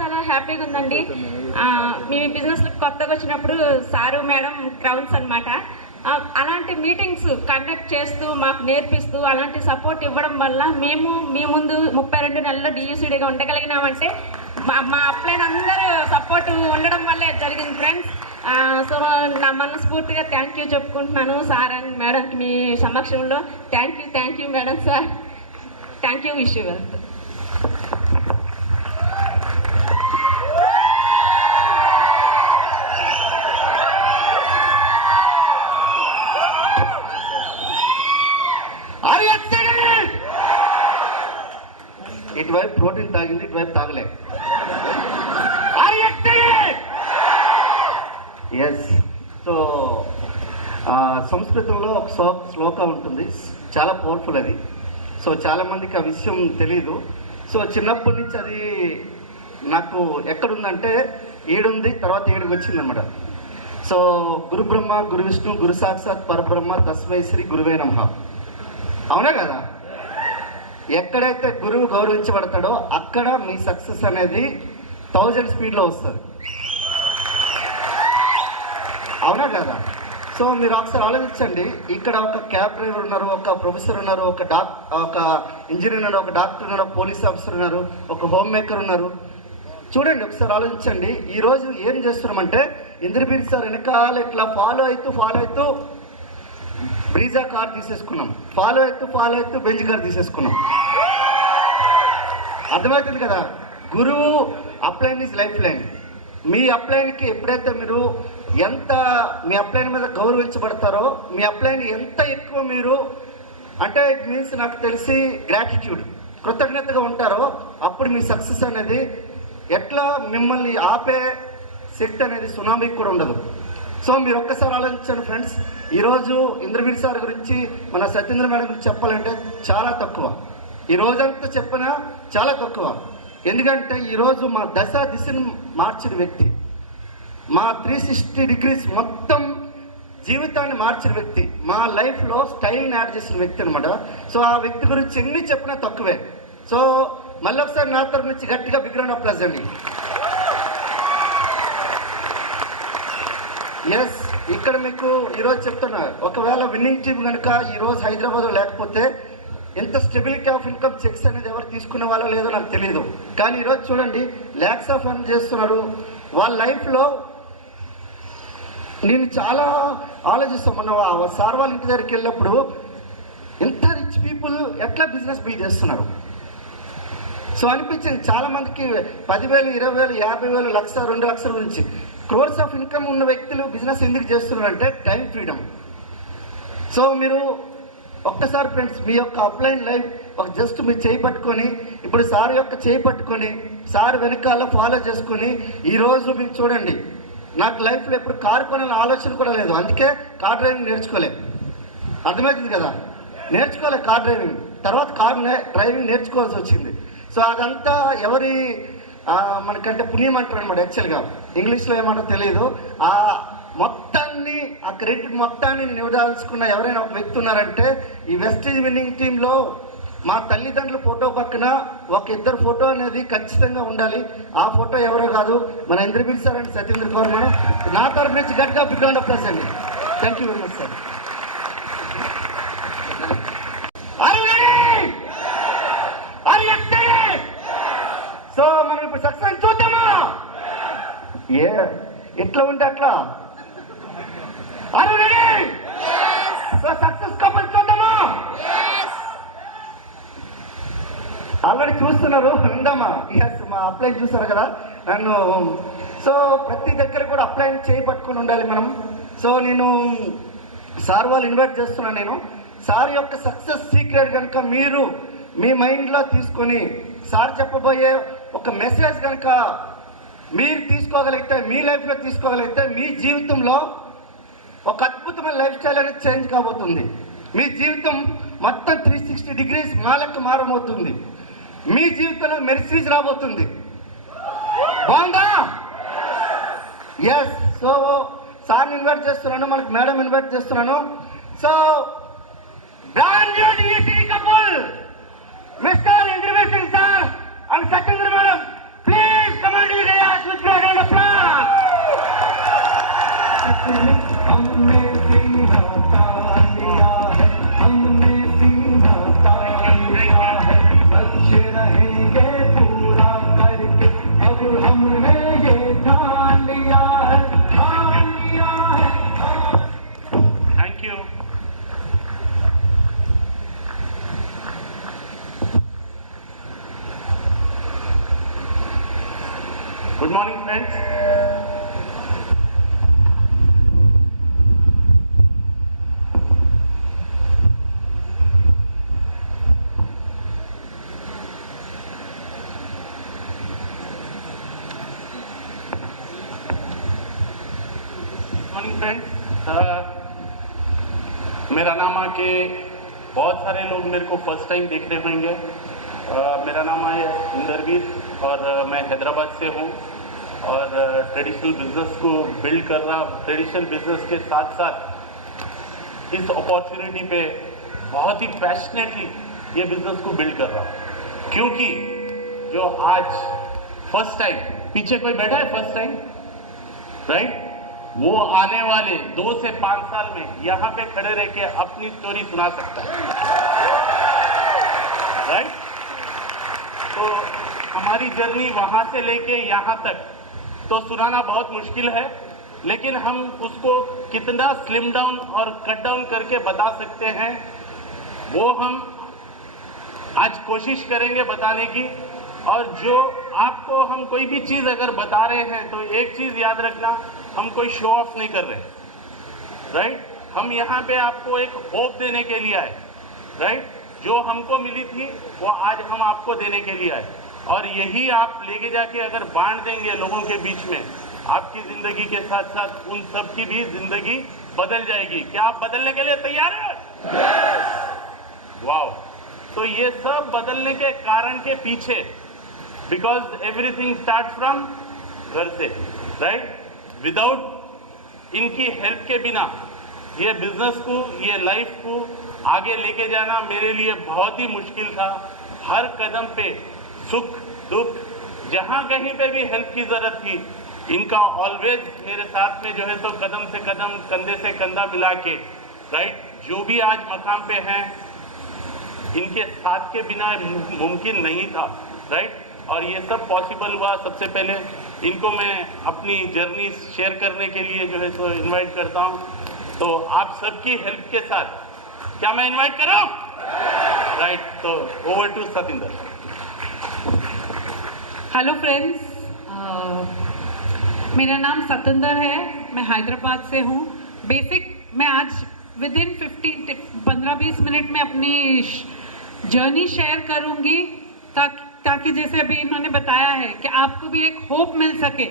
చాలా హ్యాపీగా ఉందండి. మేము బిజినెస్లో కొత్తగా వచ్చినప్పుడు సారు మేడం క్రౌన్స్ అనమాట. అలాంటి మీటింగ్స్ కండక్ట్ చేస్తూ మాకు నేర్పిస్తూ అలాంటి సపోర్ట్ ఇవ్వడం వల్ల మేము మీ ముందు 32 నెలల్లో డియూసీడీగా ఉండగలిగినామంటే మా అప్లైన్ అందరూ సపోర్ట్ ఉండడం వల్లే జరిగింది ఫ్రెండ్స్. సో నా మనస్ఫూర్తిగా థ్యాంక్ యూ చెప్పుకుంటున్నాను సార్ అండ్ మేడంకి మీ సమక్షంలో. Thank you madam sir. Thank you. Wish you wealth. ఇటువైపు ప్రోటీన్ తాగింది, ఇటువైపు తాగలే. ఎస్. సో సంస్కృతంలో ఒక శ్లోకం ఉంటుంది, చాలా పవర్ఫుల్ అది. సో చాలామందికి ఆ విషయం తెలీదు. సో చిన్నప్పటి నుంచి అది నాకు ఎక్కడుందంటే 7 ఉంది, తర్వాత 7కి వచ్చిందనమాట. సో గురు బ్రహ్మ గురు విష్ణు గురు సాక్షాత్ పరబ్రహ్మ తస్మై శ్రీ గురువే నమః. అవునా కదా? ఎక్కడైతే గురువు గౌరవించబడతాడో అక్కడ మీ సక్సెస్ అనేది 1000 స్పీడ్లో వస్తుంది. అవునా కదా? సో మీరు ఒకసారి ఆలోచించండి. ఇక్కడ ఒక క్యాబ్ డ్రైవర్ ఉన్నారు, ఒక ప్రొఫెసర్ ఉన్నారు, ఒక ఇంజనీర్ ఉన్నారు, ఒక డాక్టర్ ఉన్నారు, ఒక పోలీస్ ఆఫీసర్ ఉన్నారు, ఒక హోమ్ మేకర్ ఉన్నారు. చూడండి, ఒకసారి ఆలోచించండి. ఈరోజు ఏం చేస్తున్నామంటే ఇంద్రబీర్ సార్ వెనకాల ఇట్లా ఫాలో అవుతూ బ్రీజా కార్ తీసేసుకున్నాం, ఫాలో అవుతూ బెంజ్ కార్ తీసేసుకున్నాం. అర్థమవుతుంది కదా? గురువు అప్లైన్ ఈజ్ లైఫ్ లైన్. మీ అప్లైన్కి ఎప్పుడైతే మీరు మీ అప్లైన్ మీద గౌరవించబడతారో, మీ అప్లైన్ ఎంత ఎక్కువ మీరు అంటే ఇట్ మీన్స్ నాకు తెలిసి గ్రాటిట్యూడ్, కృతజ్ఞతగా ఉంటారో అప్పుడు మీ సక్సెస్ అనేది ఎట్లా మిమ్మల్ని ఆపే శక్తి అనేది సునామీకి కూడా ఉండదు. సో మీరు ఒక్కసారి ఆలోచించండి ఫ్రెండ్స్. ఈరోజు ఇంద్రబీర్ సార్ గురించి, మన సత్యేంద్ర మేడం గురించి చెప్పాలంటే చాలా తక్కువ. ఈ రోజంతా చెప్పినా చాలా తక్కువ. ఎందుకంటే ఈరోజు మా దిశను మార్చిన వ్యక్తి, మా 360 డిగ్రీస్ మొత్తం జీవితాన్ని మార్చిన వ్యక్తి, మా లైఫ్లో స్టైల్ని యాడ్ చేసిన వ్యక్తి అనమాట. సో ఆ వ్యక్తి గురించి ఎన్ని చెప్పినా తక్కువే. సో మళ్ళీ ఒకసారి నా తరఫు నుంచి గట్టిగా బిగ్ రౌండ్ ఆఫ్ అప్లాజ్ అండి. ఎస్, ఇక్కడ మీకు ఈరోజు చెప్తున్నా, ఒకవేళ విన్నింగ్ టీం కనుక ఈరోజు హైదరాబాద్లో లేకపోతే ఎంత స్టెబిలిటీ ఆఫ్ ఇన్కమ్ చెక్స్ అనేది ఎవరు తీసుకునే వాళ్ళో లేదో నాకు తెలియదు. కానీ ఈరోజు చూడండి, ల్యాక్స్ ఆఫ్ ఎర్న్ చేస్తున్నారు. వాళ్ళ లైఫ్లో నేను చాలా ఆలోచిస్తాను. మొన్న సార్ వాళ్ళ ఇంటి దగ్గరికి వెళ్ళినప్పుడు ఎంత రిచ్ పీపుల్ ఎట్లా బిజినెస్ బిల్డ్ చేస్తున్నారు. సో అనిపించింది చాలామందికి 10,000, 20,000, 50,000, 1,00,000, 2,00,000 గురించి. క్రోర్స్ ఆఫ్ ఇన్కమ్ ఉన్న వ్యక్తులు బిజినెస్ ఎందుకు చేస్తున్నారంటే టైం ఫ్రీడమ్. సో మీరు ఒక్కసారి ఫ్రెండ్స్ మీ యొక్క అప్లైన్ లైఫ్ ఒక జస్ట్ మీరు చేయి పట్టుకొని, ఇప్పుడు సార్ యొక్క చేయి పట్టుకొని సార్ వెనకాల ఫాలో చేసుకొని ఈరోజు మీరు చూడండి, నాకు లైఫ్లో ఎప్పుడు కారు కొనాలని ఆలోచన కూడా లేదు. అందుకే కార్ డ్రైవింగ్ నేర్చుకోలేదు. అర్థమవుతుంది కదా? నేర్చుకోలేదు కార్ డ్రైవింగ్. తర్వాత కార్ డ్రైవింగ్ నేర్చుకోవాల్సి వచ్చింది. సో అదంతా ఎవరి మనకంటే పుణ్యం అంటారు అనమాట. యాక్చువల్గా ఇంగ్లీష్లో ఏమంటో తెలియదు. ఆ మొత్తాన్ని, ఆ క్రెడిట్ మొత్తాన్ని నివదాల్చుకున్న ఎవరైనా ఒక వ్యక్తి ఉన్నారంటే ఈ వెస్టీజ్ విన్నింగ్ టీంలో మా తల్లిదండ్రుల ఫోటో పక్కన ఒక 2 ఫోటో అనేది ఖచ్చితంగా ఉండాలి. ఆ ఫోటో ఎవరో కాదు, మన Indrabir sir and Satyendra Kaur madam. నా తరఫు నుంచి గట్టిగా బిగ్ రౌండ్ ఆఫ్ అప్లాజ్ అండి. Thank you very much sir. So మనం ఇప్పుడు సక్సెస్ చూద్దామా? ఎట్లా ఉంటే అట్లా. సక్సెస్ కపుల్ చూద్దామా? ఆల్రెడీ చూస్తున్నారు, విందామా? ఎస్, మా అప్లైన్ చూస్తారు కదా నన్ను. సో ప్రతి దగ్గర కూడా అప్లైన్ చేయి పట్టుకుని ఉండాలి మనం. సో నేను సార్ వాళ్ళు ఇన్వైట్ చేస్తున్నాను. నేను సార్ యొక్క సక్సెస్ సీక్రెట్ కనుక మీరు మీ మైండ్లో తీసుకొని సార్ చెప్పబోయే ఒక మెసేజ్ కనుక మీరు తీసుకోగలిగితే, మీ లైఫ్లో తీసుకోగలిగితే, మీ జీవితంలో ఒక అద్భుతమైన లైఫ్ స్టైల్ అనేది చేంజ్ కాబోతుంది. మీ జీవితం మొత్తం 360 డిగ్రీస్ మా లెక్క మారబోతుంది. మీ జీవితంలో మెరిసీస్ రాబోతుంది. బాగుందా? ఎస్. సో సార్ని ఇన్వైట్ చేస్తున్నాను, మనకు మేడం ఇన్వైట్ చేస్తున్నాను. సో బ్రాండ్ న్యూ డియూసీడీ couple mister Indrabir Singh sir and Satyendra madam, please come on. हमने ये ठान लिया है, ठान लिया है। Thank you. Good morning friends. Morning friends. मेरा नाम आके बहुत सारे लोग मेरे को फर्स्ट टाइम देख रहे होंगे। मेरा नाम है इंदरवीर और मैं हैदराबाद से हूँ और ट्रेडिशनल बिजनेस को बिल्ड कर रहा। ट्रेडिशनल बिजनेस के साथ साथ इस अपॉर्चुनिटी पे बहुत ही पैशनेटली ये बिजनेस को बिल्ड कर रहा हूँ, क्योंकि जो आज फर्स्ट टाइम, पीछे कोई बैठा है फर्स्ट टाइम, राइट, वो आने वाले 2 से 5 साल में यहाँ पे खड़े रह के अपनी स्टोरी सुना सकता है, राइट। तो हमारी जर्नी वहां से लेके यहाँ तक तो सुनाना बहुत मुश्किल है, लेकिन हम उसको कितना स्लिम डाउन और कट डाउन करके बता सकते हैं वो हम आज कोशिश करेंगे बताने की। और जो आपको हम कोई भी चीज अगर बता रहे हैं तो एक चीज याद रखना, हम कोई शो ऑफ नहीं कर रहे, राइट। हम यहाँ पे आपको एक होप देने के लिए आए, राइट। जो हमको मिली थी वो आज हम आपको देने के लिए आए, और यही आप लेके जाके अगर बांट देंगे लोगों के बीच में, आपकी जिंदगी के साथ साथ उन सब की भी जिंदगी बदल जाएगी। क्या आप बदलने के लिए तैयार हैं? वाओ। तो ये सब बदलने के कारण के पीछे, बिकॉज एवरीथिंग स्टार्ट फ्रॉम घर से, राइट। विदाउट इनकी हेल्प के बिना ये बिजनेस को, ये लाइफ को आगे लेके जाना मेरे लिए बहुत ही मुश्किल था। हर कदम पे सुख दुख, जहां कहीं पे भी हेल्प की जरूरत थी, इनका ऑलवेज मेरे साथ में जो है तो कदम से कदम, कंधे से कंधा मिला के, राइट, जो भी आज मकाम पे हैं इनके साथ के बिना मुमकिन नहीं था, राइट। और ये सब पॉसिबल हुआ। सबसे पहले इनको मैं अपनी जर्नी शेयर करने के लिए जो है तो इनवाइट करता हूं। तो आप सबकी हेल्प के साथ क्या मैं इनवाइट करूं? राइट। तो over to Satinder. Hello friends, मेरा नाम सतिंदर है, मैं हैदराबाद से हूँ। बेसिक मैं आज विद इन 15-20 मिनट में अपनी जर्नी शेयर करूँगी, ताकि जैसे अभी इन्होंने बताया है कि आपको भी एक होप मिल सके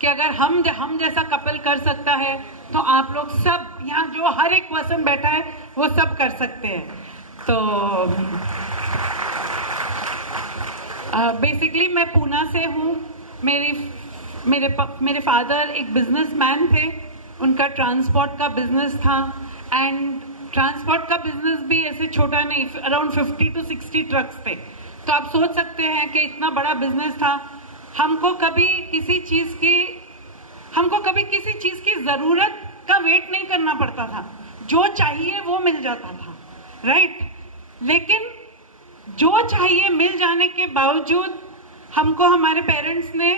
कि अगर हम जैसा कपल कर सकता है तो आप लोग सब यहाँ जो हर एक पर्सन बैठा है वो सब कर सकते हैं। तो बेसिकली मैं पूना से हूँ। मेरे फादर एक बिजनेसमैन थे, उनका ट्रांसपोर्ट का बिजनेस था, एंड ट्रांसपोर्ट का बिजनेस भी ऐसे छोटा नहीं, अराउंड 50 to 60 ट्रक्स थे। तो आप सोच सकते हैं कि इतना बड़ा बिजनेस था। हमको कभी किसी चीज की जरूरत का वेट नहीं करना पड़ता था, जो चाहिए वो मिल जाता था, राइट। लेकिन जो चाहिए मिल जाने के बावजूद हमको हमारे पेरेंट्स ने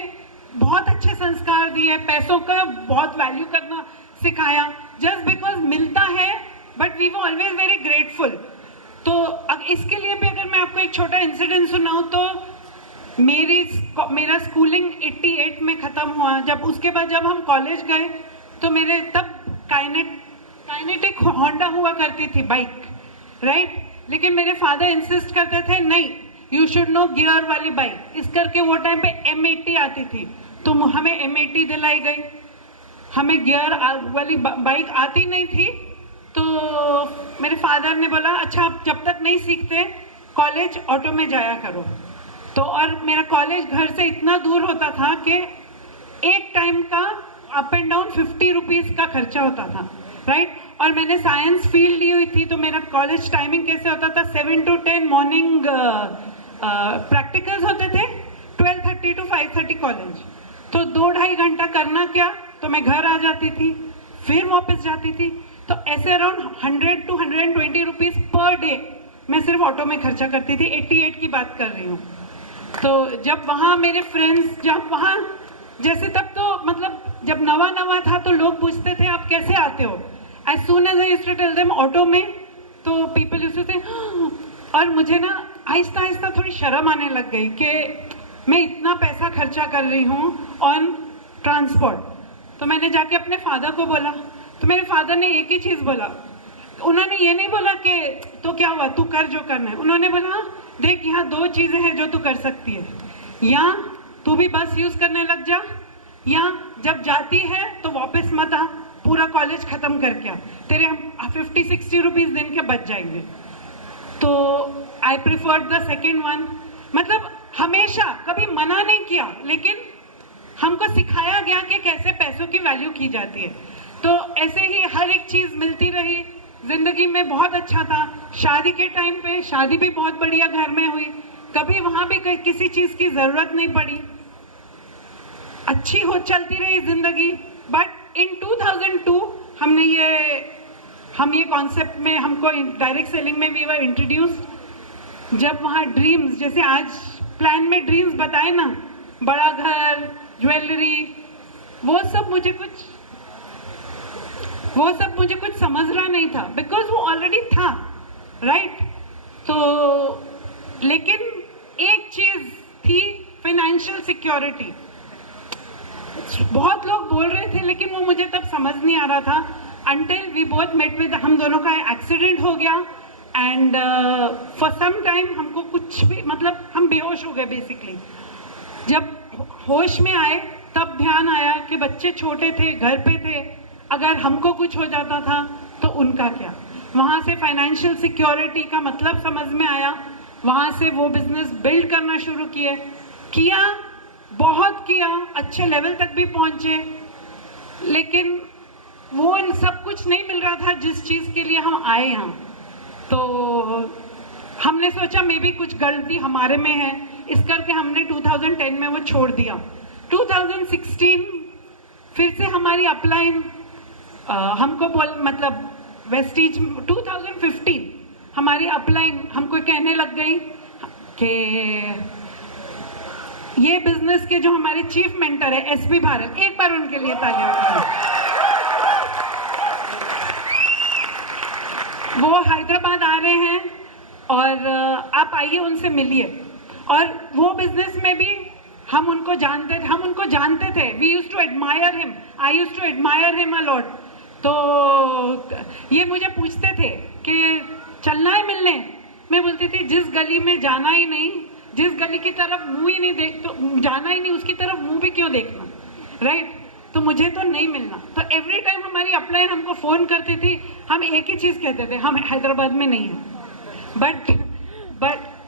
बहुत अच्छे संस्कार दिए, पैसों का बहुत वैल्यू करना सिखाया। जस्ट बिकॉज मिलता है, but we were always very grateful. तो इसके लिए भी अगर मैं आपको एक छोटा इंसिडेंट सुनाऊं तो मेरा स्कूलिंग 88 में खत्म हुआ। जब हम कॉलेज गए तो मेरे तब काइनेटिक होंडा हुआ करती थी बाइक, राइट। लेकिन मेरे फादर इंसिस्ट करते थे नहीं, यू शुड नो गियर वाली बाइक। इस करके वो टाइम पे M80 आती थी, तो हमें M80 दिलाई गई। हमें गियर वाली बाइक आती नहीं थी, तो मेरे फादर ने बोला अच्छा आप जब तक नहीं सीखते कॉलेज ऑटो में जाया करो। तो और मेरा कॉलेज घर से इतना दूर होता था कि एक टाइम का अप एंड डाउन 50 रुपीज़ का खर्चा होता था, राइट। और मैंने साइंस फील्ड ली हुई थी, तो मेरा कॉलेज टाइमिंग कैसे होता था, 7 to 10 मॉर्निंग प्रैक्टिकल्स होते थे, 12:30 to 5:30 कॉलेज। तो 2-2.5 घंटा करना क्या, तो मैं घर आ जाती थी, फिर वापस जाती थी। तो ऐसे around 100 to 120 rupees per day मैं सिर्फ ऑटो में खर्चा करती थी। 88 की बात कर रही हूँ। तो जब वहाँ मेरे फ्रेंड्स, जब वहाँ जैसे तब तो मतलब जब नवा नवा था तो लोग पूछते थे आप कैसे आते हो, as soon as I used to tell them auto में, तो पीपल यूज्ड टू से, और मुझे ना आहिस्ता आहिस्ता थोड़ी शर्म आने लग गई कि मैं इतना पैसा खर्चा कर रही हूँ ऑन ट्रांसपोर्ट। तो मैंने जाके अपने फादर को बोला, तो मेरे फादर ने एक ही चीज़ बोला, उन्होंने ये नहीं बोला कि तो क्या हुआ तू कर जो करना है, उन्होंने बोला देख यहाँ 2 चीज़ें हैं जो तू कर सकती है, या तू भी बस यूज़ करने लग जा, या जब जाती है तो वापस मत आ, पूरा कॉलेज ख़त्म करके आ, तेरे हम 50-60 रुपीज़ दिन के बच जाएंगे। तो I prefer the second one. मतलब हमेशा कभी मना नहीं किया, लेकिन हमको सिखाया गया कि कैसे पैसों की वैल्यू की जाती है। तो ऐसे ही हर एक चीज़ मिलती रही जिंदगी में, बहुत अच्छा था। शादी के टाइम पे शादी भी बहुत बढ़िया घर में हुई, कभी वहाँ भी किसी चीज़ की ज़रूरत नहीं पड़ी, अच्छी हो चलती रही जिंदगी। बट इन 2002 हमने ये कॉन्सेप्ट में, हमको डायरेक्ट सेलिंग में वी वर इंट्रोड्यूस्ड। जब वहाँ ड्रीम्स, जैसे आज प्लान में ड्रीम्स बताए ना, बड़ा घर, ज्वेलरी, वो सब मुझे कुछ समझ रहा नहीं था, बिकॉज वो ऑलरेडी था, राइट। तो लेकिन एक चीज थी, फाइनेंशियल सिक्योरिटी। बहुत लोग बोल रहे थे, लेकिन वो मुझे तब समझ नहीं आ रहा था, until we both met with, हम दोनों का एक्सीडेंट हो गया, एंड फॉर सम टाइम हमको कुछ भी, मतलब हम बेहोश हो गए बेसिकली। जब होश में आए तब ध्यान आया कि बच्चे छोटे थे, घर पे थे, अगर हमको कुछ हो जाता था तो उनका क्या। वहाँ से फाइनेंशियल सिक्योरिटी का मतलब समझ में आया, वहाँ से वो बिजनेस बिल्ड करना शुरू किया, बहुत किया, अच्छे लेवल तक भी पहुँचे, लेकिन वो सब कुछ नहीं मिल रहा था जिस चीज़ के लिए हम आए यहाँ। तो हमने सोचा मे भी कुछ गलती हमारे में है, इस करके हमने 2010 में वो छोड़ दिया। 2016 फिर से हमारी अपलाइन हमको मतलब वेस्टीज, 2015 हमारी अपलाइन हमको कहने लग गई कि ये बिजनेस के जो हमारे चीफ मेंटर है एसबी भारत, एक बार उनके लिए तालियां। वो हैदराबाद आ रहे हैं और आप आइए उनसे मिलिए। और वो बिजनेस में भी हम उनको जानते थे, we used to admire him, I used to admire him a lot. तो ये मुझे पूछते थे कि चलना है मिलने, मैं बोलती थी जिस गली में जाना ही नहीं, जिस गली की तरफ मुंह ही नहीं देख, तो जाना ही नहीं, उसकी तरफ मुंह भी क्यों देखना, राइट। तो मुझे तो नहीं मिलना। तो एवरी टाइम हमारी अपलाइन हमको फोन करती थी, हम एक ही चीज कहते थे, हम हैदराबाद में नहीं हैं। बट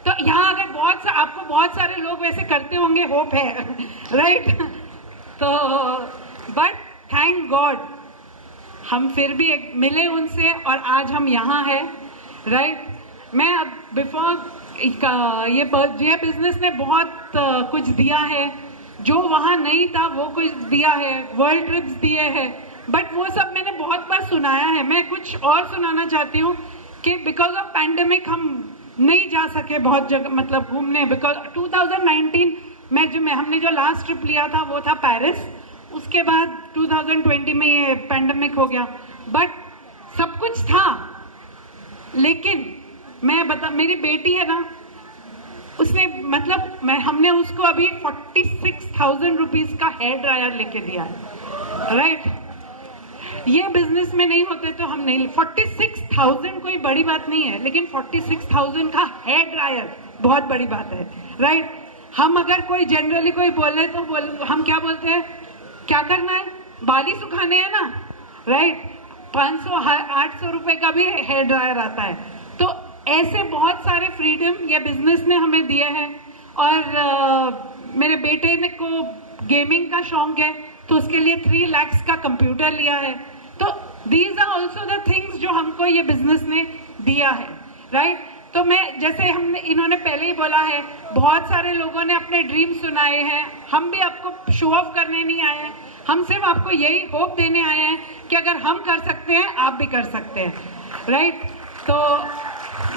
तो यहाँ अगर आपको बहुत सारे लोग वैसे करते होंगे, होप है, राइट। तो बट थैंक गॉड हम फिर भी मिले उनसे और आज हम यहाँ हैं, राइट। मैं अब बिफोर ये बिजनेस ने बहुत कुछ दिया है, जो वहाँ नहीं था वो कुछ दिया है, वर्ल्ड ट्रिप्स दिए हैं, बट वो सब मैंने बहुत बार सुनाया है। मैं कुछ और सुनाना चाहती हूँ कि बिकॉज ऑफ पैंडेमिक हम नहीं जा सके बहुत जगह, मतलब घूमने, बिकॉज 2019 में हमने जो लास्ट ट्रिप लिया था वो था पेरिस, उसके बाद 2020 में ये पैंडेमिक हो गया। बट सब कुछ था, लेकिन मेरी बेटी है ना, उसने मतलब हमने उसको अभी 46,000 रुपीज का हेयर ड्रायर लेके दिया है, राइट। ये बिजनेस में नहीं होते तो हम नहीं, 46,000 कोई बड़ी बात नहीं है, लेकिन 46,000 का हेयर ड्रायर बहुत बड़ी बात है, राइट। हम अगर कोई जनरली कोई बोले तो हम क्या बोलते हैं, क्या करना है, बाली सुखाने है ना, राइट। 500-800 रुपए का भी हेयर ड्रायर आता है। तो ऐसे बहुत सारे फ्रीडम ये बिजनेस ने हमें दिए हैं। और मेरे बेटे ने को गेमिंग का शौक है, तो उसके लिए 3 लाख का कंप्यूटर लिया है। तो these are also the things जो हमको ये बिजनेस ने दिया है, राइट। तो मैं जैसे इन्होंने पहले ही बोला है, बहुत सारे लोगों ने अपने ड्रीम सुनाए हैं, हम भी आपको शो ऑफ करने नहीं आए हैं, हम सिर्फ आपको यही होप देने आए हैं कि अगर हम कर सकते हैं आप भी कर सकते हैं, राइट। तो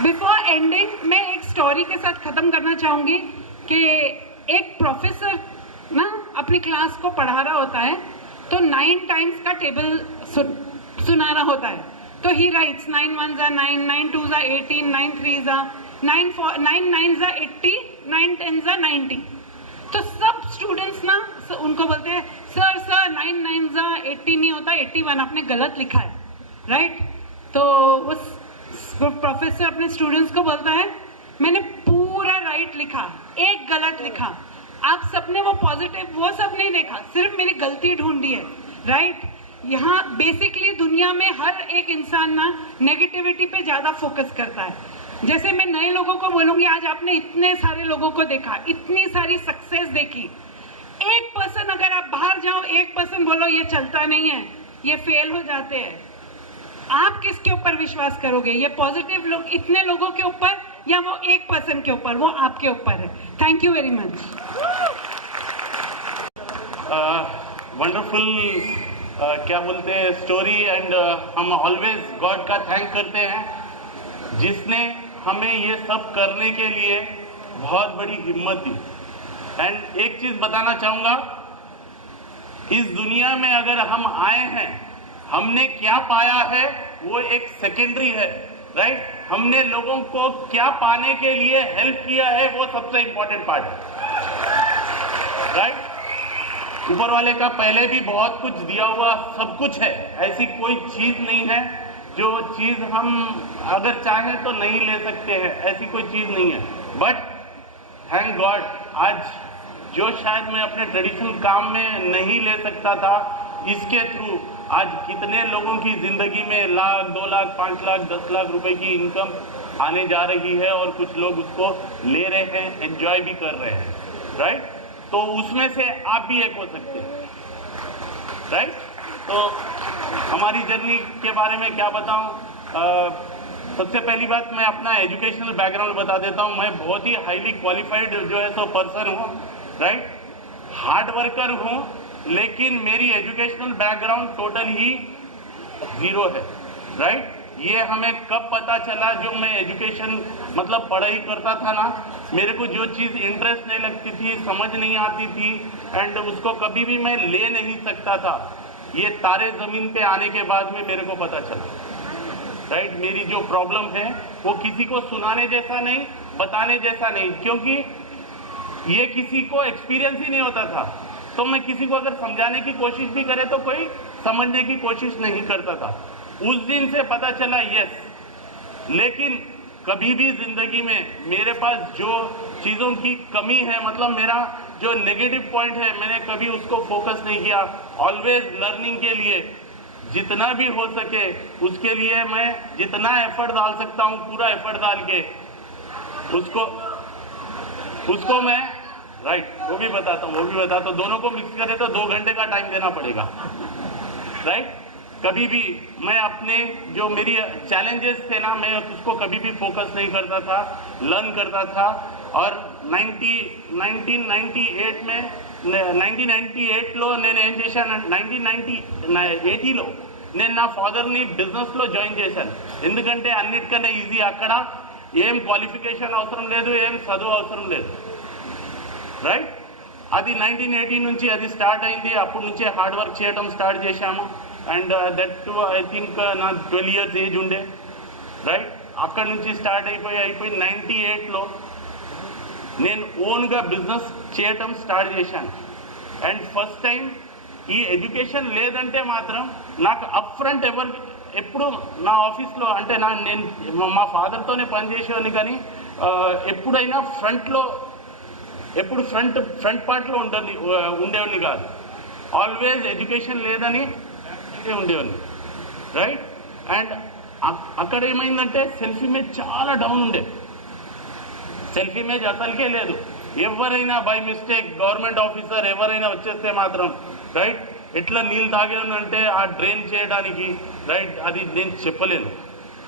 बिफोर एंडिंग मैं एक स्टोरी के साथ खत्म करना चाहूंगी कि एक प्रोफेसर ना अपनी क्लास को पढ़ा रहा होता है तो 9 टाइम्स का टेबल सुना रहा होता है. तो ही राइट्स 9 1 जा 9, 9 2 जा 18, 9 3 जा 9 9 जा 80, 9 10 जा 90. तो सब स्टूडेंट्स ना उनको बोलते हैं सर 9 9 जा 80 नहीं होता 81, आपने गलत लिखा है, राइट. तो उस प्रोफेसर अपने स्टूडेंट्स को बोलता है मैंने पूरा राइट लिखा, एक गलत लिखा. आप सबने वो पॉजिटिव वो सब नहीं देखा, सिर्फ मेरी गलती ढूंढी है, राइट. यहाँ बेसिकली दुनिया में हर एक इंसान ना नेगेटिविटी पे ज्यादा फोकस करता है. जैसे मैं नए लोगों को बोलूंगी आज आपने इतने सारे लोगों को देखा, इतनी सारी सक्सेस देखी, 1% अगर आप बाहर जाओ 1% बोलो ये चलता नहीं है, ये फेल हो जाते हैं, आप किसके ऊपर विश्वास करोगे? ये पॉजिटिव लोग इतने लोगों के ऊपर या वो 1% के ऊपर? वो आपके ऊपर है. Thank you very much. Wonderful क्या बोलते हैं स्टोरी. एंड हम ऑलवेज गॉड का थैंक करते हैं जिसने हमें ये सब करने के लिए बहुत बड़ी हिम्मत दी. एंड एक चीज बताना चाहूंगा, इस दुनिया में अगर हम आए हैं, हमने क्या पाया है वो एक सेकेंडरी है, राइट. हमने लोगों को क्या पाने के लिए हेल्प किया है वो सबसे इंपॉर्टेंट पार्ट है, राइट. ऊपर वाले का पहले भी बहुत कुछ दिया हुआ सब कुछ है, ऐसी कोई चीज नहीं है जो चीज हम अगर चाहें तो नहीं ले सकते हैं, ऐसी कोई चीज नहीं है. बट थैंक गॉड आज जो शायद मैं अपने ट्रेडिशनल काम में नहीं ले सकता था, इसके थ्रू आज कितने लोगों की जिंदगी में लाख 2 लाख 5 लाख 10 लाख रुपए की इनकम आने जा रही है और कुछ लोग उसको ले रहे हैं, एंजॉय भी कर रहे हैं, राइट. तो उसमें से आप भी एक हो सकते हैं, राइट. तो हमारी जर्नी के बारे में क्या बताऊं. सबसे पहली बात मैं अपना एजुकेशनल बैकग्राउंड बता देता हूं. मैं बहुत ही हाईली क्वालिफाइड जो है सो पर्सन हूं, राइट. हार्ड वर्कर हूं, लेकिन मेरी एजुकेशनल बैकग्राउंड टोटल ही 0 है, राइट. ये हमें कब पता चला, जो मैं एजुकेशन मतलब पढ़ाई करता था ना, मेरे को जो चीज़ इंटरेस्ट नहीं लगती थी, समझ नहीं आती थी, एंड उसको कभी भी मैं ले नहीं सकता था, ये तारे ज़मीन पे आने के बाद में मेरे को पता चला, राइट. मेरी जो प्रॉब्लम है वो किसी को सुनाने जैसा नहीं, बताने जैसा नहीं, क्योंकि ये किसी को एक्सपीरियंस ही नहीं होता था. तो मैं किसी को अगर समझाने की कोशिश भी करे तो कोई समझने की कोशिश नहीं करता था. उस दिन से पता चला यस. लेकिन कभी भी जिंदगी में मेरे पास जो चीज़ों की कमी है, मतलब मेरा जो नेगेटिव पॉइंट है, मैंने कभी उसको फोकस नहीं किया. ऑलवेज लर्निंग के लिए जितना भी हो सके उसके लिए मैं जितना एफर्ट डाल सकता हूँ, पूरा एफर्ट डाल के उसको मैं राइट वो भी बताता हूँ. दोनों को मिक्स करें तो 2 घंटे का टाइम देना पड़ेगा, राइट. कभी भी मैं अपने जो मेरी चैलेंजेस थे ना, मैं उसको कभी भी फोकस नहीं करता था, लर्न करता था. और 1998లో నేను ఏం చేశాను, 1980లో నేను నా ఫాదర్ని బిజినెస్లో జాయిన్ చేశాను. ఎందుకంటే అన్నిటికన్నా ఈజీ, అక్కడ ఏం క్వాలిఫికేషన్ అవసరం లేదు, ఏం చదువు అవసరం లేదు, రైట్. అది 1980 నుంచి అది స్టార్ట్ అయింది. అప్పటి నుంచే హార్డ్ వర్క్ చేయడం స్టార్ట్ చేశాము. And that to I think నా 12 years ఏజ్ ఉండే, రైట్. అక్కడి నుంచి స్టార్ట్ అయిపోయి 98లో నేను ఓన్గా బిజినెస్ చేయటం స్టార్ట్ చేశాను. అండ్ ఫస్ట్ టైం ఈ ఎడ్యుకేషన్ లేదంటే మాత్రం నాకు అప్ ఫ్రంట్ ఎప్పుడు నా ఆఫీస్లో అంటే నేను మా ఫాదర్తోనే పనిచేసేవాడిని, కానీ ఎప్పుడైనా ఎప్పుడు ఫ్రంట్ పార్ట్లో ఉండేవాడిని కాదు. ఆల్వేజ్ ఎడ్యుకేషన్ లేదని ఉండేవాడిని, రైట్. అండ్ అక్కడ ఏమైందంటే సెల్ఫ్ ఇమేజ్ చాలా డౌన్ ఉండే. సెల్ఫ్ ఇమేజ్ అసలుకే లేదు. ఎవరైనా బై మిస్టేక్ గవర్నమెంట్ ఆఫీసర్ ఎవరైనా వచ్చేస్తే మాత్రం, రైట్, ఎట్లా నీళ్ళు తాగానంటే ఆ డ్రైన్ చేయడానికి, రైట్, అది నేను చెప్పలేను,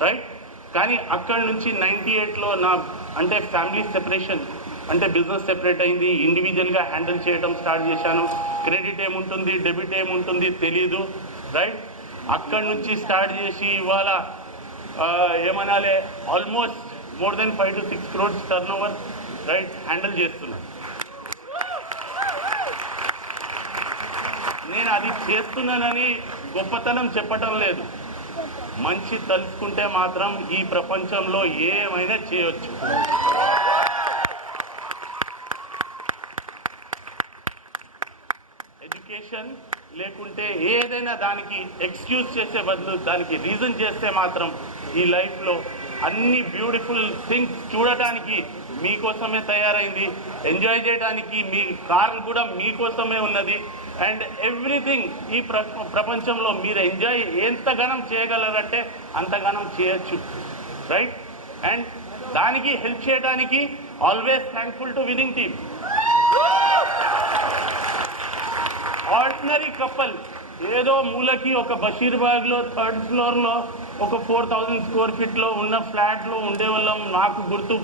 రైట్. కానీ అక్కడి నుంచి 98లో నా అంటే ఫ్యామిలీ సెపరేషన్, అంటే బిజినెస్ సెపరేట్ అయింది, ఇండివిజువల్గా హ్యాండిల్ చేయడం స్టార్ట్ చేశాను. క్రెడిట్ ఏముంటుంది, డెబిట్ ఏముంటుంది తెలీదు, రైట్. అక్కడి నుంచి స్టార్ట్ చేసి ఇవాళ ఏమనాలి, almost more than 5 to 6 crores turnover, right, handle చేస్తున్నాను. అది చేస్తున్నానని గొప్పతనం చెప్పటం లేదు. మంచి తలుచుకుంటే మాత్రం ఈ ప్రపంచంలో ఏమైనా చేయొచ్చు. ఎడ్యుకేషన్ లేకుంటే ఏదైనా దానికి ఎక్స్క్యూజ్ చేసే బదులు దానికి రీజన్ చేస్తే మాత్రం ఈ లైఫ్లో అన్ని బ్యూటిఫుల్ థింగ్స్ చూడటానికి మీకోసమే తయారైంది, ఎంజాయ్ చేయడానికి మీ కార్ కూడా మీకోసమే ఉన్నది. అండ్ ఎవ్రీథింగ్ ఈ ప్రపంచంలో మీరు ఎంజాయ్ ఎంతగానం చేయగలరంటే అంతగానం చేయొచ్చు, రైట్? అండ్ దానికి హెల్ప్ చేయడానికి always thankful to winning team. Ordinary couple ఏదో మూలకి ఒక బషీర్బాగ్లో 3rd ఫ్లోర్లో ఒక 4000 స్క్వేర్ ఫీట్లో ఉన్న ఫ్లాట్లో ఉండేవాళ్ళం. నాకు గుర్తు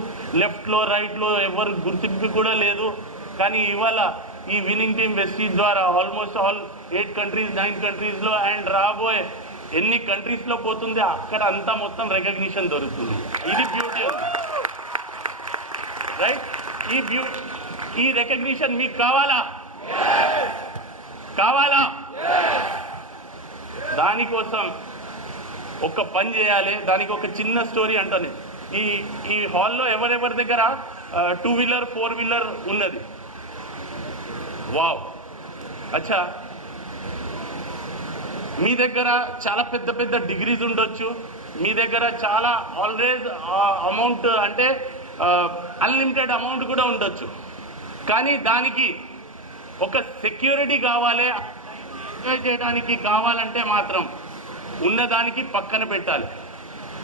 లెఫ్ట్లో రైట్లో ఎవరు గుర్తింపు కూడా లేదు. కానీ ఇవాళ ఈ విన్నింగ్ టీమ్ వెస్టీజ్ ద్వారా ఆల్మోస్ట్ ఆల్ 8 కంట్రీస్ 9 కంట్రీస్లో అండ్ రాబోయే ఎన్ని కంట్రీస్లో పోతుంది అక్కడ అంతా మొత్తం రికగ్నిషన్ దొరుకుతుంది. ఇది బ్యూటీ ఉంది, రైట్? ఈ రికగ్నిషన్ మీకు కావాలా? కావాలా? దానికోసం ఒక పని చేయాలి. దానికి ఒక చిన్న స్టోరీ అంటాను. ఈ హాల్లో ఎవరెవరి దగ్గర 2 వీలర్ 4 వీలర్ ఉన్నది? వావ్, అచ్చా. మీ దగ్గర చాలా పెద్ద పెద్ద డిగ్రీస్ ఉండొచ్చు, మీ దగ్గర చాలా ఆల్వేస్ అమౌంట్ అంటే అన్లిమిటెడ్ అమౌంట్ కూడా ఉండొచ్చు. కానీ దానికి ఒక సెక్యూరిటీ కావాలి, ఎంజాయ్ చేయడానికి కావాలంటే మాత్రం ఉన్నదానికి పక్కన పెట్టాలి,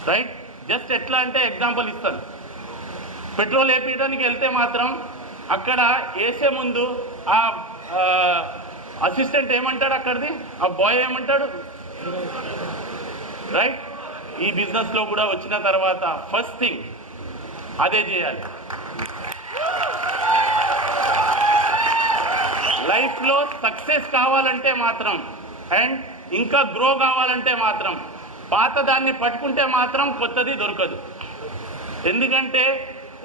రైట్? జస్ట్ ఎట్లా అంటే ఎగ్జాంపుల్ ఇస్తాను. పెట్రోల్ వేపించడానికి వెళ్తే మాత్రం అక్కడ వేసే ముందు ఆ అసిస్టెంట్ ఏమంటాడు, అక్కడిది ఆ బాయ్ ఏమంటాడు, రైట్? ఈ బిజినెస్లో కూడా వచ్చిన తర్వాత ఫస్ట్ థింగ్ అదే చేయాలి. లైఫ్లో సక్సెస్ కావాలంటే మాత్రం అండ్ ఇంకా గ్రో కావాలంటే మాత్రం పాతదాన్ని పట్టుకుంటే మాత్రం కొత్తది దొరకదు. ఎందుకంటే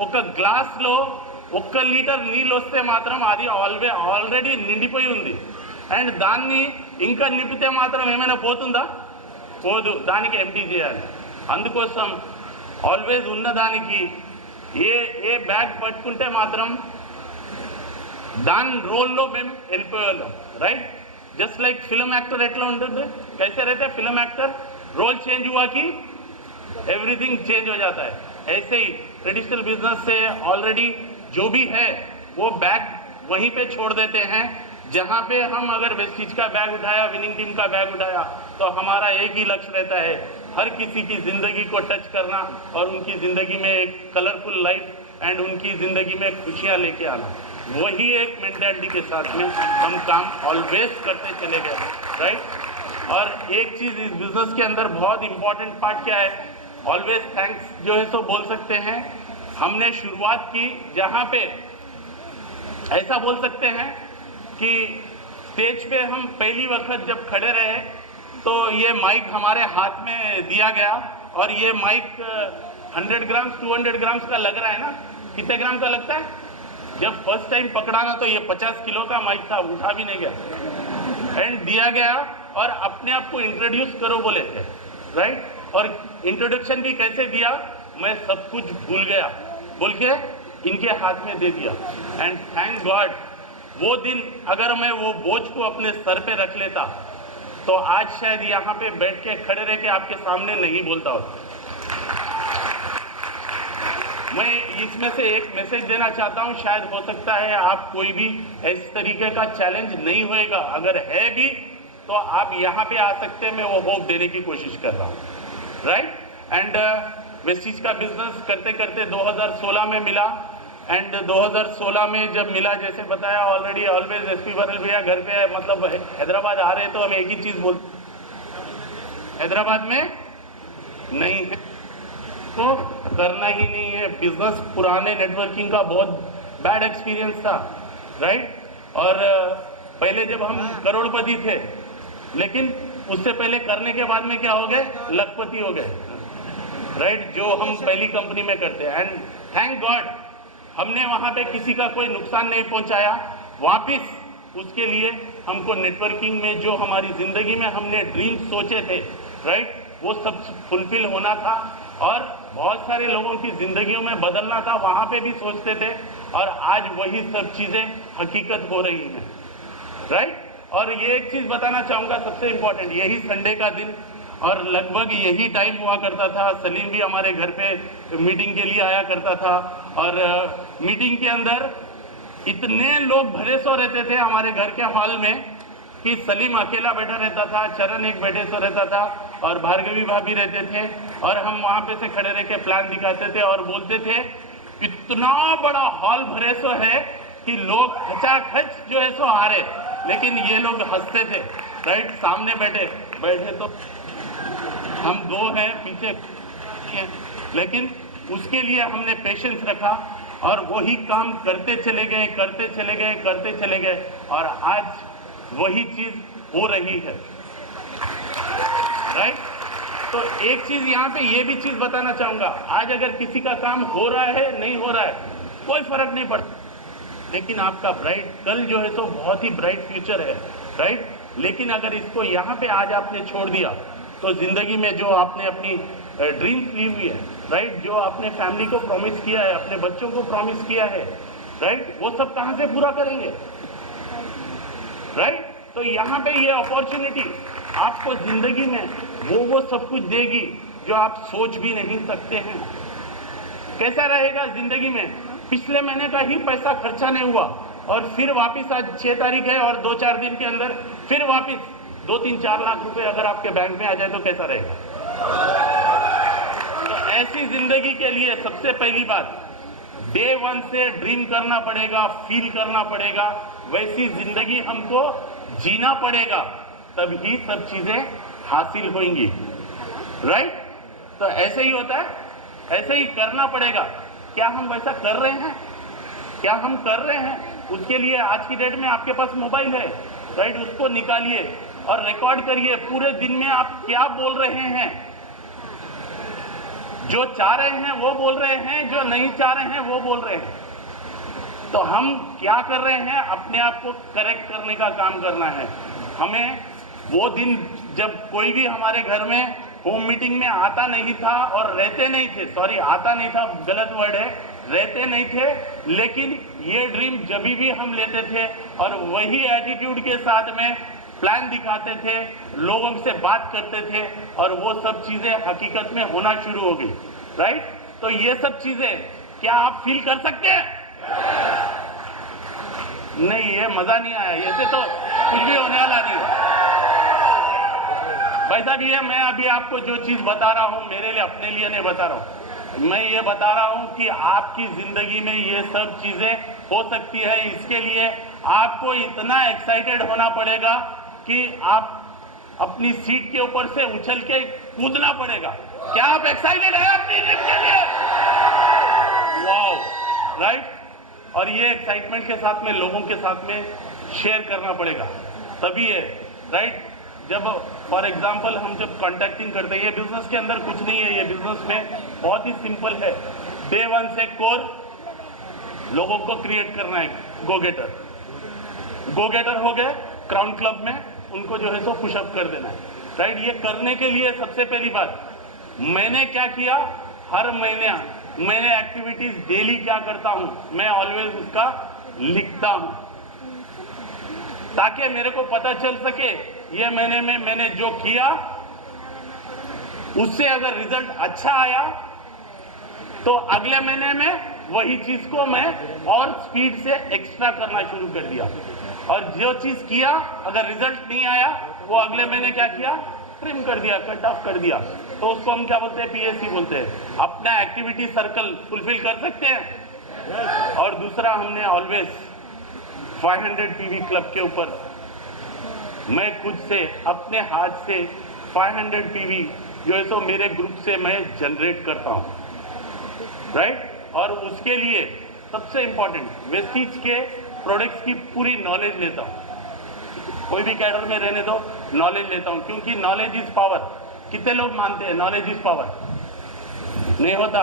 ఒక గ్లాస్లో 1 లీటర్ నీళ్ళు వస్తే మాత్రం అది ఆల్రెడీ నిండిపోయి ఉంది. అండ్ దాన్ని ఇంకా నింపితే మాత్రం ఏమైనా పోతుందా? పోదు. దానికి ఎంటీ చేయాలి. అందుకోసం ఆల్వేస్ ఉన్నదానికి ఏ బ్యాగ్ పట్టుకుంటే మాత్రం దాని రోల్లో మేము వెళ్ళిపోయేవాళ్ళం, right? Just like film actor एट्ला ఉంటుంది कैसे रहते हैं फिल्म एक्टर रोल चेंज हुआ कि एवरीथिंग चेंज हो जाता है. ऐसे ही ट्रेडिशनल बिजनेस से ऑलरेडी जो भी है वो बैग वहीं पे छोड़ देते हैं. जहां पे हम अगर वेस्टीज का बैग उठाया, विनिंग टीम का बैग उठाया, तो हमारा एक ही लक्ष्य रहता है, हर किसी की जिंदगी को टच करना और उनकी जिंदगी में एक कलरफुल लाइफ एंड उनकी जिंदगी में खुशियां लेके आना. वही एक मेंटालिटी के साथ में हम काम ऑलवेज करते चले गए, राइट? और एक चीज इस बिजनेस के अंदर बहुत इंपॉर्टेंट पार्ट क्या है, ऑलवेज थैंक्स जो है सो बोल सकते हैं. हमने शुरुआत की जहां पे ऐसा बोल सकते हैं कि स्टेज पे हम पहली वक्त जब खड़े रहे तो ये माइक हमारे हाथ में दिया गया और ये माइक 100 ग्राम्स 200 ग्राम्स का लग रहा है ना. कितने ग्राम का लगता है? जब फर्स्ट टाइम पकड़ा ना तो ये 50 किलो का माइक था, उठा भी नहीं गया. एंड दिया गया और अपने आप को इंट्रोड्यूस करो बोले थे, राइट? और इंट्रोडक्शन भी कैसे दिया, मैं सब कुछ भूल गया बोल के इनके हाथ में दे दिया. एंड थैंक गॉड वो दिन अगर मैं वो बोझ को अपने सर पे रख लेता तो आज शायद यहाँ पे बैठ के खड़े रह के आपके सामने नहीं बोलता होता. मैं इसमें से एक मैसेज देना चाहता हूं, शायद हो सकता है आप कोई भी इस तरीके का चैलेंज नहीं होएगा, अगर है भी तो आप यहाँ पे आ सकते हैं. मैं वो होप देने की कोशिश कर रहा हूँ, राइट? एंड वेस्टीज का बिजनेस करते करते 2016 में मिला. एंड 2016 में जब मिला, जैसे बताया ऑलरेडी, ऑलवेज एसपी बरल भैया घर पे है, मतलब हैदराबाद आ रहे तो हम एक ही चीज बोलते, हैदराबाद में नहीं है तो करना ही नहीं है. बिजनेस पुराने नेटवर्किंग का बहुत बैड एक्सपीरियंस था, राइट? और पहले जब हम करोड़पति थे, लेकिन उससे पहले करने के बाद में क्या हो गए, लखपति हो गए, राइट? जो हम पहली कंपनी में करते हैं. एंड थैंक गॉड हमने वहां पे किसी का कोई नुकसान नहीं पहुंचाया. वापिस उसके लिए हमको नेटवर्किंग में जो हमारी ज़िंदगी में हमने ड्रीम सोचे थे, राइट, वो सब फुलफिल होना था और बहुत सारे लोगों की ज़िंदगियों में बदलना था, वहाँ पे भी सोचते थे और आज वही सब चीज़ें हकीकत हो रही हैं, राइट। और ये एक चीज़ बताना चाहूँगा सबसे इम्पोर्टेंट, यही संडे का दिन और लगभग यही टाइम हुआ करता था, सलीम भी हमारे घर पे मीटिंग के लिए आया करता था और मीटिंग के अंदर इतने लोग भरे सो रहते थे हमारे घर के हॉल में कि सलीम अकेला बैठा रहता था, चरण एक बैठे सो रहता था और भार्गवी भाभी रहते थे और हम वहाँ पे से खड़े रह के प्लान दिखाते थे और बोलते थे इतना बड़ा हॉल भरे सो है कि लोग खचाखच जो है सो आ रहे, लेकिन ये लोग हंसते थे, राइट। सामने बैठे तो हम दो हैं, पीछे हैं, लेकिन उसके लिए हमने पेशेंस रखा और वही काम करते चले गए और आज वही चीज हो रही है, राइट। तो एक चीज यहाँ पे ये भी चीज बताना चाहूंगा, आज अगर किसी का काम हो रहा है नहीं हो रहा है कोई फर्क नहीं पड़ता, लेकिन आपका ब्राइट कल जो है तो बहुत ही ब्राइट फ्यूचर है, राइट। लेकिन अगर इसको यहाँ पे आज आपने छोड़ दिया तो जिंदगी में जो आपने अपनी ड्रीम्स ली हुई है, राइट, जो आपने फैमिली को प्रॉमिस किया है, अपने बच्चों को प्रॉमिस किया है, राइट, वो सब कहाँ से पूरा करेंगे, राइट। तो यहाँ पे ये अपॉर्चुनिटी आपको जिंदगी में वो सब कुछ देगी जो आप सोच भी नहीं सकते हैं। कैसा रहेगा जिंदगी में, पिछले महीने का ही पैसा खर्चा नहीं हुआ और फिर वापस आज 6 तारीख है और 2-4 दिन के अंदर फिर वापस 2-3-4 लाख रुपए अगर आपके बैंक में आ जाए तो कैसा रहेगा। तो ऐसी जिंदगी के लिए सबसे पहली बात डे 1 से ड्रीम करना पड़ेगा, फील करना पड़ेगा, वैसी जिंदगी हमको जीना पड़ेगा, तभी सब चीजें हासिल होंगी, राइट। तो ऐसे ही होता है, ऐसे ही करना पड़ेगा। क्या हम वैसा कर रहे हैं? क्या हम कर रहे हैं? उसके लिए आज की डेट में आपके पास मोबाइल है, राइट, उसको निकालिए और रिकॉर्ड करिए पूरे दिन में आप क्या बोल रहे हैं। जो चाह रहे हैं वो बोल रहे हैं, जो नहीं चाह रहे हैं वो बोल रहे हैं। तो हम क्या कर रहे हैं, अपने आप को करेक्ट करने का काम करना है। हमें वो दिन जब कोई भी हमारे घर में होम मीटिंग में आता नहीं था और रहते नहीं थे, सॉरी आता नहीं था गलत वर्ड है, रहते नहीं थे, लेकिन ये ड्रीम जब भी हम लेते थे और वही एटीट्यूड के साथ में प्लान दिखाते थे, लोगों से बात करते थे और वो सब चीजें हकीकत में होना शुरू हो गई, राइट। तो ये सब चीजें क्या आप फील कर सकते हैं? नहीं, ये मजा नहीं आया, ऐसे तो कुछ भी होने वाला नहीं। वैसा भी है, मैं अभी आपको जो चीज बता रहा हूं मेरे लिए, अपने लिए नहीं बता रहा हूं, मैं ये बता रहा हूं कि आपकी जिंदगी में ये सब चीजें हो सकती है। इसके लिए आपको इतना एक्साइटेड होना पड़ेगा कि आप अपनी सीट के ऊपर से उछल के कूदना पड़ेगा। क्या आप एक्साइटेड हैं अपनी ड्रीम के लिए? Wow, right. और ये एक्साइटमेंट के साथ में लोगों के साथ में शेयर करना पड़ेगा, तभी है, राइट। जब फॉर एग्जाम्पल हम जब कॉन्टैक्टिंग करते हैं, ये बिजनेस के अंदर कुछ नहीं है, ये बिजनेस में बहुत ही सिंपल है। डे 1 से कोर लोगों को क्रिएट करना है, गो गेटर हो गए क्राउन क्लब में, उनको जो है सो पुशअप कर देना है, राइट। ये करने के लिए सबसे पहली बात मैंने क्या किया, हर महीने मैंने एक्टिविटीज डेली क्या करता हूं, मैं ऑलवेज उसका लिखता हूं ताकि मेरे को पता चल सके ये महीने में मैंने जो किया उससे अगर रिजल्ट अच्छा आया तो अगले महीने में वही चीज को मैं और स्पीड से एक्स्ट्रा करना शुरू कर दिया, और जो चीज किया अगर रिजल्ट नहीं आया वो अगले महीने क्या किया, ट्रिम कर दिया, कट ऑफ कर दिया। तो उसको हम क्या बोलते हैं, पीएससी बोलते हैं। अपना एक्टिविटी सर्कल फुलफिल कर सकते हैं। और दूसरा, हमने ऑलवेज 500 पीवी क्लब के ऊपर मैं खुद से अपने हाथ से 500 पीवी जो है सो मेरे ग्रुप से मैं जनरेट करता हूं, राइट। और उसके लिए सबसे इंपॉर्टेंट वेस्टीज के प्रोडक्ट्स की पूरी नॉलेज लेता हूं। कोई भी कैडर में रहने दो, नॉलेज लेता हूं, क्योंकि नॉलेज इज पावर। कितने लोग मानते हैं नॉलेज इज पावर? नहीं होता।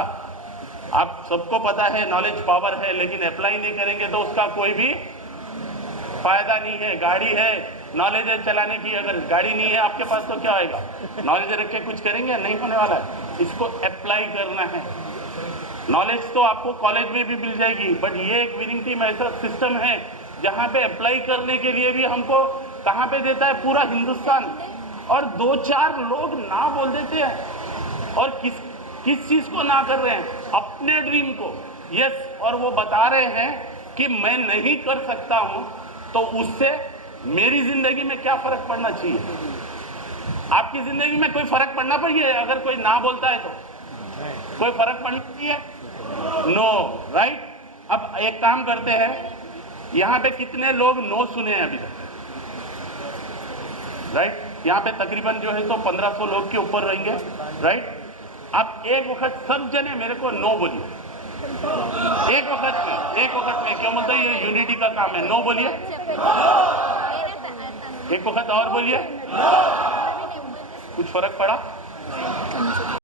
आप सबको पता है नॉलेज पावर है, लेकिन अप्लाई नहीं करेंगे तो उसका कोई भी फायदा नहीं है। गाड़ी है, नॉलेज है चलाने की, अगर गाड़ी नहीं है आपके पास तो क्या होएगा? नॉलेज रख के कुछ करेंगे? नहीं होने वाला है। इसको अप्लाई करना है। नॉलेज तो आपको कॉलेज में भी मिल जाएगी, बट ये एक विनिंग टीम ऐसा सिस्टम है जहां पे अप्लाई करने के लिए भी हमको कहां पे देता है? पूरा हिंदुस्तान। और 2-4 लोग ना बोल देते हैं, और किस चीज को ना कर रहे हैं? अपने ड्रीम को। यस, और वो बता रहे हैं कि मैं नहीं कर सकता हूं, तो उससे मेरी जिंदगी में क्या फर्क पड़ना चाहिए? आपकी जिंदगी में कोई फर्क पड़ना चाहिए? अगर कोई ना बोलता है तो कोई फर्क पड़ना चाहिए? No, right? अब एक काम करते हैं, यहां पे कितने लोग नो सुने हैं अभी तक? राइट? यहां पे तकरीबन जो है तो 1500 लोग के ऊपर रहेंगे, राइट? आप एक वक्त सब जने मेरे को नो बोलिए, एक वक्त में। क्यों बोलते हैं? ये यूनिटी का काम है। नो बोलिए, एक वक्त और बोलिए। कुछ फर्क पड़ा?